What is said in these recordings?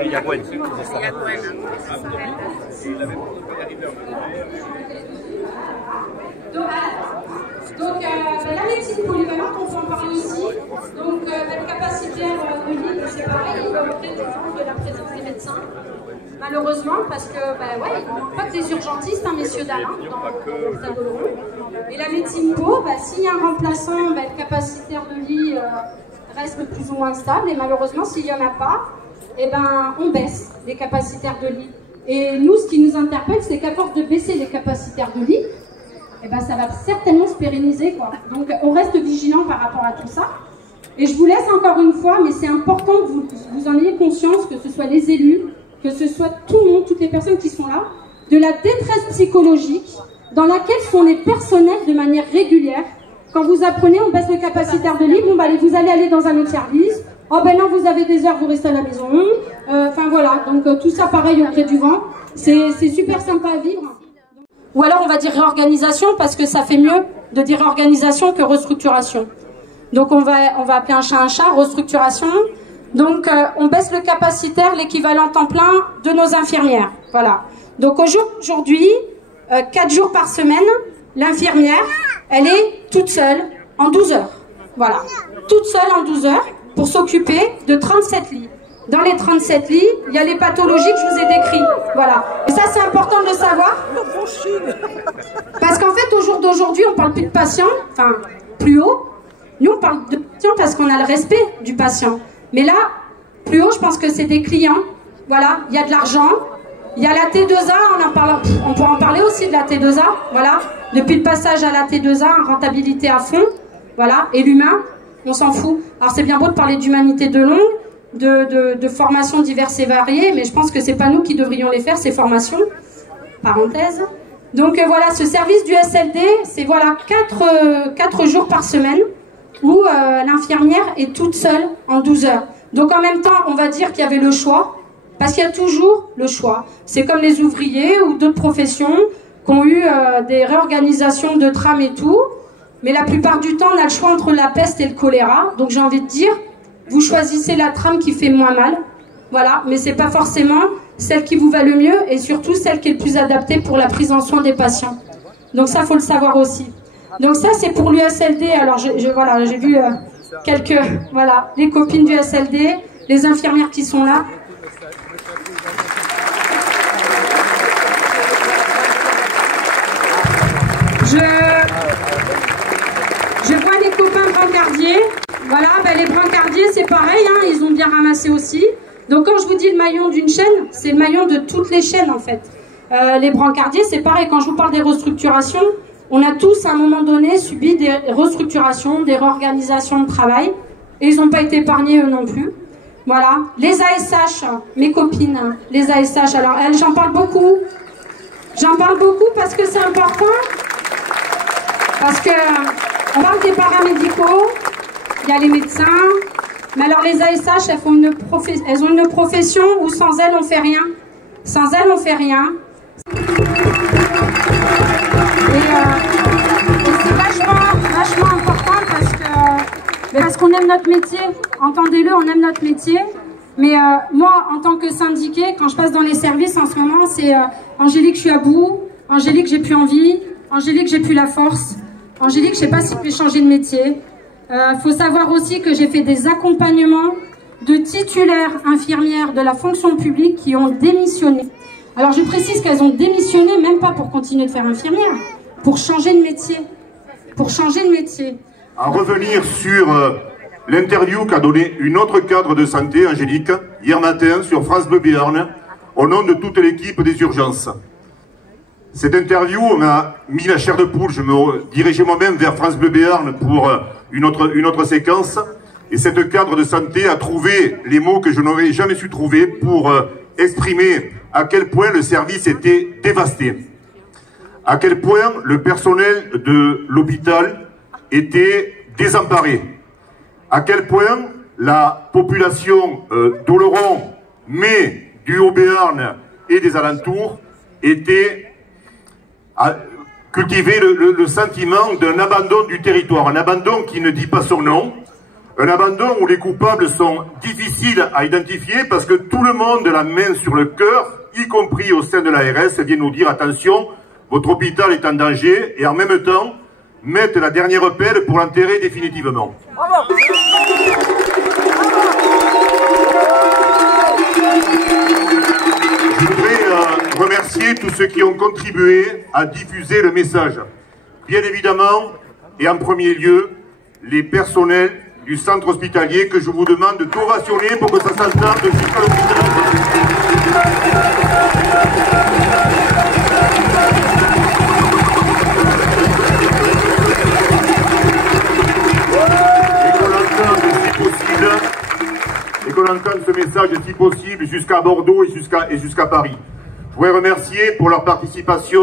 Il y a Gwen. Donc la médecine polyvalente, on s'en parle ici. Donc la capacitaire de lit, c'est pareil, il va auprès de la présence des médecins. Malheureusement, parce que ouais, il ne manque pas que des urgentistes, hein, messieurs dames, dans l'hôpital de Laurent. Et la médecine po, s'il y a un remplaçant, le capacitaire de lit reste plus ou moins stable. Et malheureusement, s'il n'y en a pas, on baisse les capacitaires de lit. Et nous, ce qui nous interpelle, c'est qu'à force de baisser les capacitaires de lit, ça va certainement se pérenniser, quoi. Donc on reste vigilant par rapport à tout ça. Et je vous laisse encore une fois, mais c'est important que vous en ayez conscience, que ce soit les élus, que ce soit tout le monde, toutes les personnes qui sont là, de la détresse psychologique dans laquelle sont les personnels de manière régulière. Quand vous apprenez, on baisse le capacitaire de lit, vous allez aller dans un autre service. Oh non, vous avez des heures, vous restez à la maison. Enfin voilà, donc tout ça pareil au gré du vent. C'est super sympa à vivre. Ou alors on va dire réorganisation, parce que ça fait mieux de dire réorganisation que restructuration. Donc on va appeler un chat, restructuration. Donc on baisse le capacitaire, l'équivalent temps plein de nos infirmières. Voilà. Donc aujourd'hui, 4 jours par semaine, l'infirmière, elle est toute seule en 12 heures. Voilà. Toute seule en 12 heures pour s'occuper de 37 lits. Dans les 37 lits, il y a les pathologies que je vous ai décrites. Voilà. Et ça, c'est important de le savoir. Parce qu'en fait, au jour d'aujourd'hui, on ne parle plus de patients, enfin, plus haut. Nous, on parle de patients parce qu'on a le respect du patient. Mais là, plus haut, je pense que c'est des clients. Voilà, il y a de l'argent. Il y a la T2A, on pourra en parler aussi de la T2A. Voilà, depuis le passage à la T2A, rentabilité à fond. Voilà, et l'humain, on s'en fout. Alors, c'est bien beau de parler d'humanité de longue, de formations diverses et variées, mais je pense que c'est pas nous qui devrions les faire, ces formations. Parenthèse. Donc voilà, ce service du SLD, c'est voilà 4 jours par semaine où l'infirmière est toute seule en 12 heures. Donc en même temps, on va dire qu'il y avait le choix, parce qu'il y a toujours le choix. C'est comme les ouvriers ou d'autres professions qui ont eu des réorganisations de tram et tout, mais la plupart du temps, on a le choix entre la peste et le choléra. Donc j'ai envie de dire, vous choisissez la trame qui fait moins mal, voilà, mais c'est pas forcément celle qui vous va le mieux et surtout celle qui est le plus adaptée pour la prise en soin des patients. Donc ça, faut le savoir aussi. Donc ça, c'est pour l'USLD. Alors voilà, j'ai vu quelques, voilà, les copines du SLD, les infirmières qui sont là. Je vois les copains brancardiers. Voilà, les brancardiers, c'est pareil, hein, ils ont bien ramassé aussi. Donc quand je vous dis le maillon d'une chaîne, c'est le maillon de toutes les chaînes en fait. Les brancardiers, c'est pareil, quand je vous parle des restructurations, on a tous à un moment donné subi des restructurations, des réorganisations de travail, et ils n'ont pas été épargnés eux non plus. Voilà, les ASH, mes copines, les ASH, alors elles, j'en parle beaucoup. J'en parle beaucoup parce que c'est important, parce que on parle des paramédicaux, il y a les médecins, mais alors les ASH, elles ont une profession où sans elles, on fait rien. Sans elles, on fait rien. Et c'est vachement important parce qu'on aime notre métier. Entendez-le, on aime notre métier. Mais moi, en tant que syndiquée, quand je passe dans les services en ce moment, c'est Angélique, je suis à bout. Angélique, j'ai plus envie. Angélique, j'ai plus la force. Angélique, je sais pas si je vais changer de métier. Faut savoir aussi que j'ai fait des accompagnements de titulaires infirmières de la fonction publique qui ont démissionné. Alors je précise qu'elles ont démissionné même pas pour continuer de faire infirmière, pour changer de métier. Pour changer de métier. À revenir sur l'interview qu'a donnée une autre cadre de santé, Angélique, hier matin sur France Bleu Béarn, au nom de toute l'équipe des urgences. Cette interview m'a mis la chair de poule. Je me dirigeais moi-même vers France Bleu Béarn pour une autre séquence. Et cette cadre de santé a trouvé les mots que je n'aurais jamais su trouver pour exprimer à quel point le service était dévasté. À quel point le personnel de l'hôpital était désemparé. À quel point la population d'Oloron, mais du Haut-Béarn et des alentours était cultiver le sentiment d'un abandon du territoire, un abandon qui ne dit pas son nom, un abandon où les coupables sont difficiles à identifier parce que tout le monde la main sur le cœur, y compris au sein de l'ARS, vient nous dire attention, votre hôpital est en danger et en même temps mettent la dernière pelle pour l'enterrer définitivement. Bravo. Je voudrais remercier tous ceux qui ont contribué à diffuser le message. Bien évidemment, et en premier lieu, les personnels du centre hospitalier que je vous demande d'ovationner pour que ça s'entende jusqu'à l'hôpital. Et qu'on entende ce message si possible jusqu'à Bordeaux et jusqu'à Paris. Je voudrais remercier pour leur participation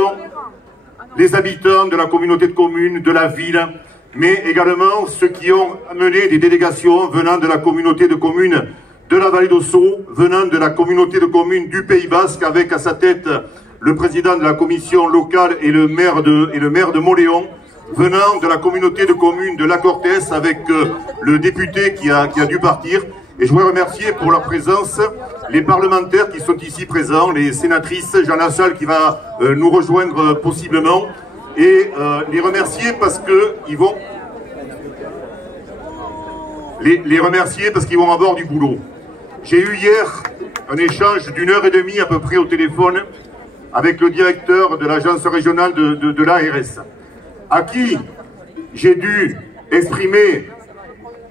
les habitants de la communauté de communes, de la ville, mais également ceux qui ont amené des délégations venant de la communauté de communes de la vallée d'Ossau, venant de la communauté de communes du Pays Basque, avec à sa tête le président de la commission locale et le maire de Moléon, venant de la communauté de communes de La Cortès, avec le député qui a dû partir. Et je voudrais remercier pour leur présence les parlementaires qui sont ici présents, les sénatrices, Jean Lassalle qui va nous rejoindre possiblement, et les remercier parce que ils vont les remercier parce qu'ils vont avoir du boulot. J'ai eu hier un échange d'1h30 à peu près au téléphone avec le directeur de l'agence régionale de l'ARS, à qui j'ai dû exprimer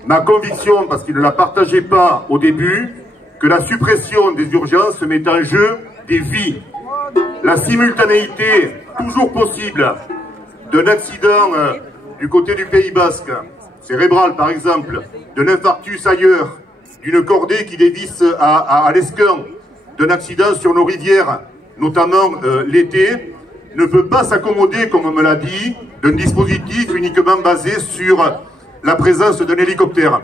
ma conviction, parce qu'il ne la partageait pas au début, que la suppression des urgences met en jeu des vies. La simultanéité, toujours possible, d'un accident du côté du Pays Basque, cérébral par exemple, d'un infarctus ailleurs, d'une cordée qui dévisse à l'Esquin, d'un accident sur nos rivières, notamment l'été, ne peut pas s'accommoder, comme on me l'a dit, d'un dispositif uniquement basé sur la présence d'un hélicoptère.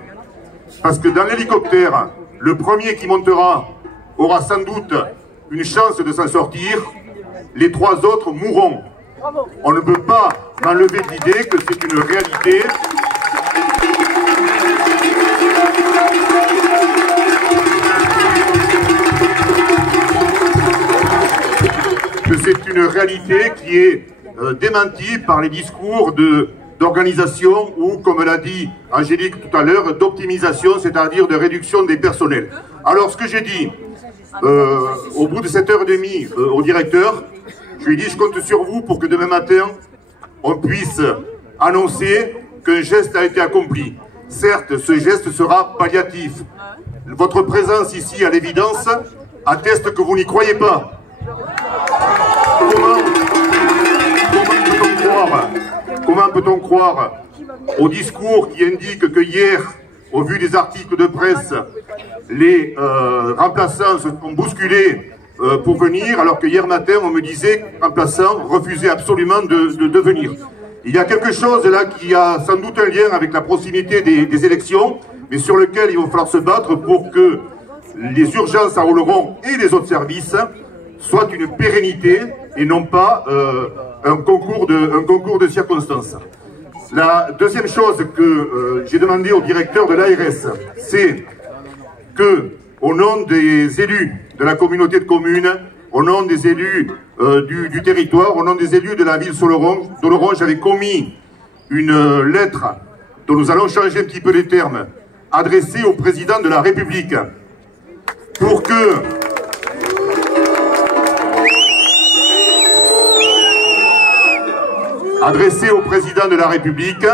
Parce que dans l'hélicoptère, le premier qui montera aura sans doute une chance de s'en sortir, les 3 autres mourront. On ne peut pas m'enlever de l'idée que c'est une réalité. Que c'est une réalité qui est démentie par les discours d'organisation ou, comme l'a dit Angélique tout à l'heure, d'optimisation, c'est-à-dire de réduction des personnels. Alors, ce que j'ai dit au bout de 7h30 au directeur, je lui ai dit, je compte sur vous pour que demain matin, on puisse annoncer qu'un geste a été accompli. Certes, ce geste sera palliatif. Votre présence ici, à l'évidence, atteste que vous n'y croyez pas. Comment peut-on croire au discours qui indique que hier, au vu des articles de presse, les remplaçants se sont bousculés pour venir, alors que hier matin, on me disait que les remplaçants refusaient absolument de venir. Il y a quelque chose là qui a sans doute un lien avec la proximité des élections, mais sur lequel il va falloir se battre pour que les urgences à Oloron et les autres services soient une pérennité et non pas un concours de circonstances. La deuxième chose que j'ai demandé au directeur de l'ARS, c'est que, au nom des élus de la communauté de communes, au nom des élus du territoire, au nom des élus de la ville d'Oloron, j'avais commis une lettre dont nous allons changer un petit peu les termes, adressée au président de la République, pour que adressé au président de la République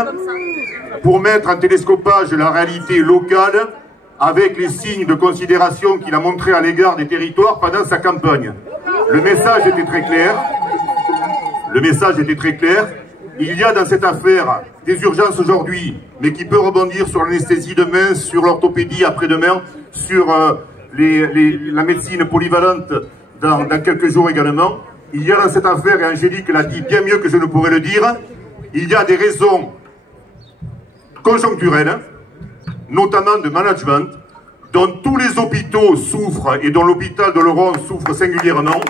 pour mettre en télescopage la réalité locale avec les signes de considération qu'il a montrés à l'égard des territoires pendant sa campagne. Le message était très clair. Le message était très clair. Il y a dans cette affaire des urgences aujourd'hui, mais qui peut rebondir sur l'anesthésie demain, sur l'orthopédie après-demain, sur la médecine polyvalente dans quelques jours également. Il y a dans cette affaire, et Angélique l'a dit bien mieux que je ne pourrais le dire, il y a des raisons conjoncturelles, notamment de management, dont tous les hôpitaux souffrent et dont l'hôpital d'Oloron souffre singulièrement.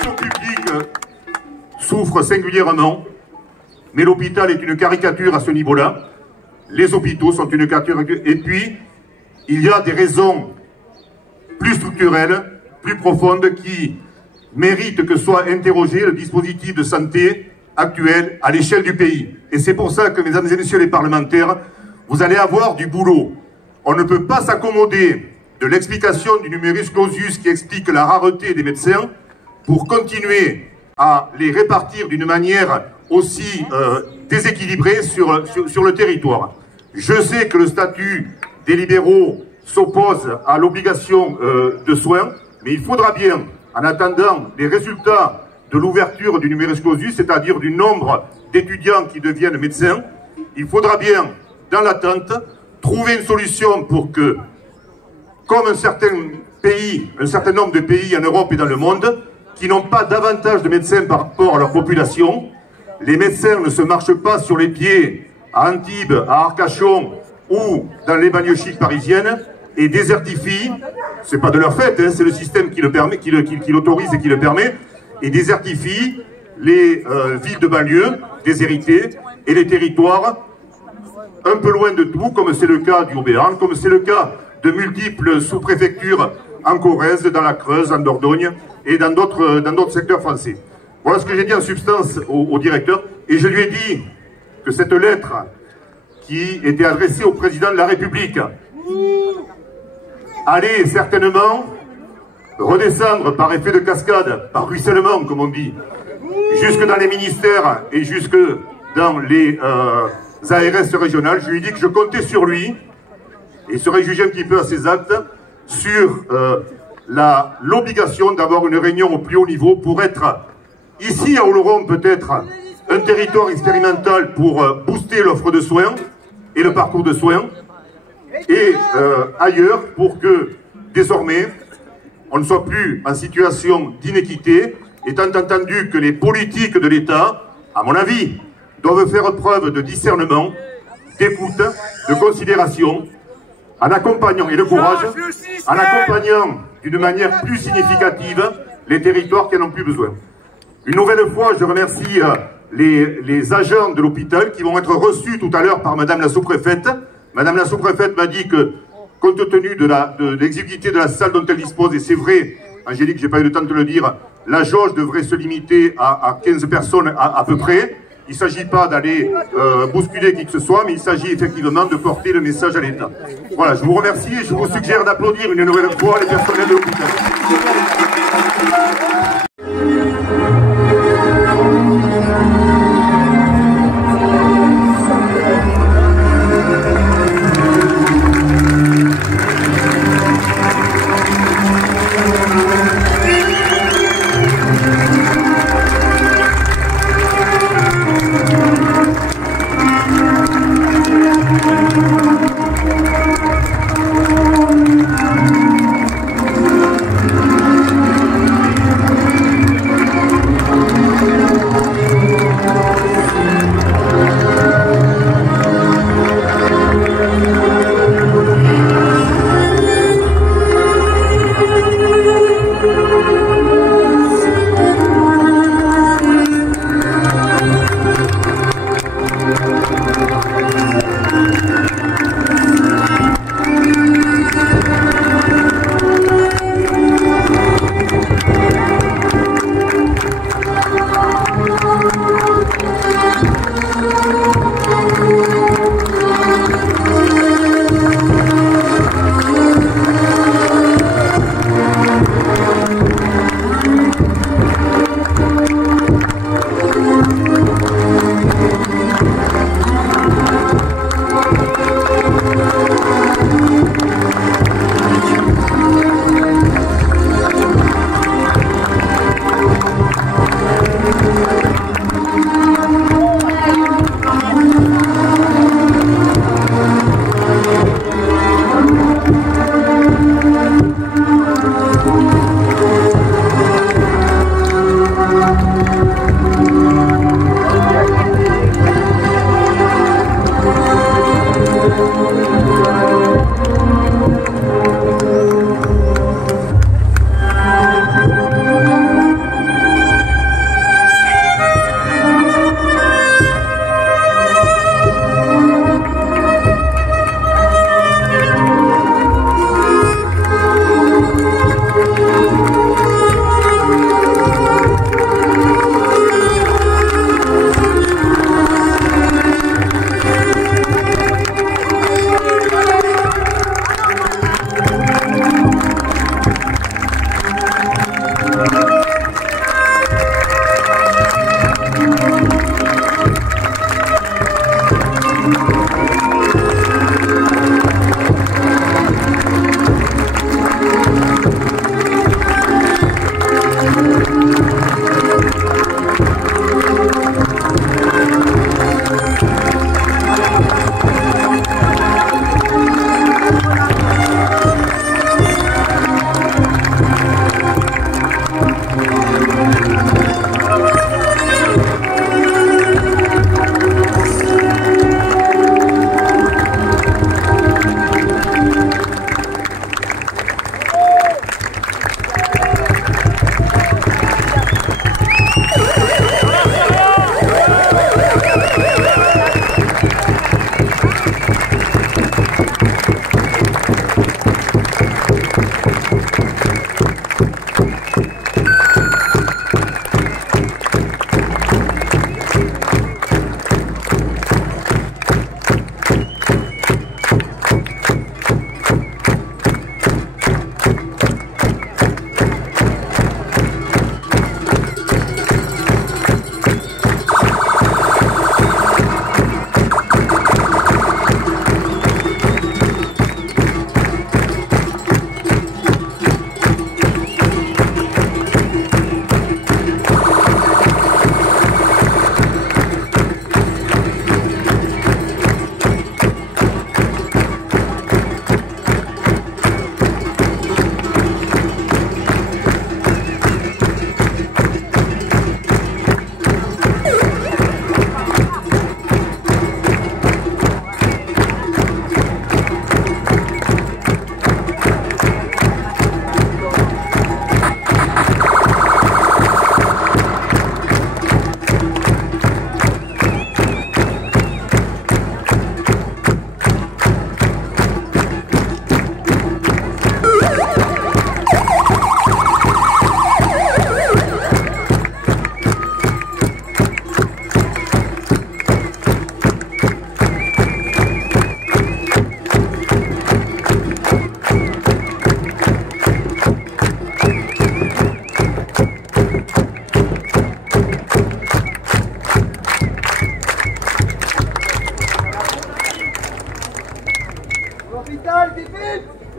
fonction publique souffre singulièrement, mais l'hôpital est une caricature à ce niveau-là. Les hôpitaux sont une caricature. Et puis, il y a des raisons plus structurelles, plus profondes, qui méritent que soit interrogé le dispositif de santé actuel à l'échelle du pays. Et c'est pour ça que, mesdames et messieurs les parlementaires, vous allez avoir du boulot. On ne peut pas s'accommoder de l'explication du numerus clausus qui explique la rareté des médecins pour continuer à les répartir d'une manière aussi déséquilibrée sur le territoire. Je sais que le statut des libéraux s'oppose à l'obligation de soins, mais il faudra bien, en attendant les résultats de l'ouverture du numerus clausus, c'est-à-dire du nombre d'étudiants qui deviennent médecins, il faudra bien, dans l'attente, trouver une solution pour que, comme un certain nombre de pays en Europe et dans le monde, qui n'ont pas davantage de médecins par rapport à leur population, les médecins ne se marchent pas sur les pieds à Antibes, à Arcachon ou dans les banlieues chics parisiennes et désertifient, c'est pas de leur fait, hein, c'est le système qui le permet, qui l'autorise et qui le permet, et désertifient les villes de banlieue déshéritées et les territoires un peu loin de tout, comme c'est le cas du Haut-Béarn, comme c'est le cas de multiples sous-préfectures en Corrèze, dans la Creuse, en Dordogne et dans d'autres secteurs français. Voilà ce que j'ai dit en substance au directeur, et je lui ai dit que cette lettre qui était adressée au président de la République allait certainement redescendre par effet de cascade, par ruissellement comme on dit, jusque dans les ministères et jusque dans les ARS régionales. Je lui ai dit que je comptais sur lui, et serait jugé un petit peu à ses actes, sur l'obligation d'avoir une réunion au plus haut niveau pour être, ici à Oloron peut-être, un territoire expérimental pour booster l'offre de soins et le parcours de soins, et ailleurs pour que, désormais, on ne soit plus en situation d'inéquité, étant entendu que les politiques de l'État, à mon avis, doivent faire preuve de discernement, d'écoute, de considération, en accompagnant, et de courage, en accompagnant d'une manière plus significative les territoires qui en ont plus besoin. Une nouvelle fois, je remercie les agents de l'hôpital qui vont être reçus tout à l'heure par Madame la sous-préfète. Madame la sous-préfète m'a dit que, compte tenu de l'exiguïté de la salle dont elle dispose, et c'est vrai, Angélique, j'ai pas eu le temps de te le dire, la jauge devrait se limiter à 15 personnes à peu près. Il ne s'agit pas d'aller bousculer qui que ce soit, mais il s'agit effectivement de porter le message à l'État. Voilà, je vous remercie et je vous suggère d'applaudir une nouvelle fois les personnels de l'hôpital.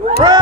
Bravo!